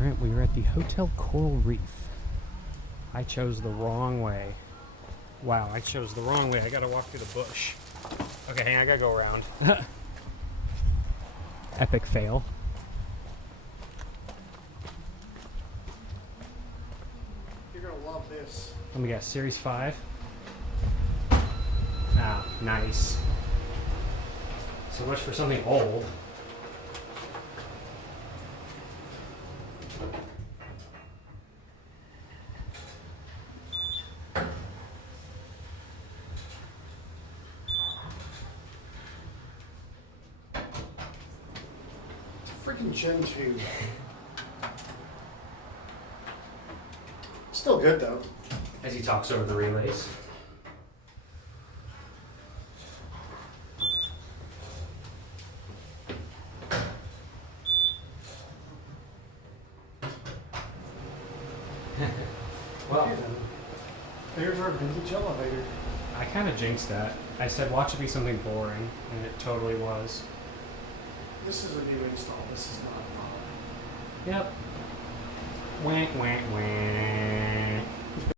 Alright, we are at the Hotel Coral Reef. I chose the wrong way. Wow, I chose the wrong way. I gotta walk through the bush. Okay, hang on, I gotta go around. Epic fail. You're gonna love this. Let me guess, Series 5? Ah, nice. So much for something old. Freaking Gen2. Still good though. As he talks over the relays. Well, There's our vintage elevator. I kind of jinxed that. I said watch it be something boring, and it totally was. This is a new install. This is not. Yep. Wank, wank, wank.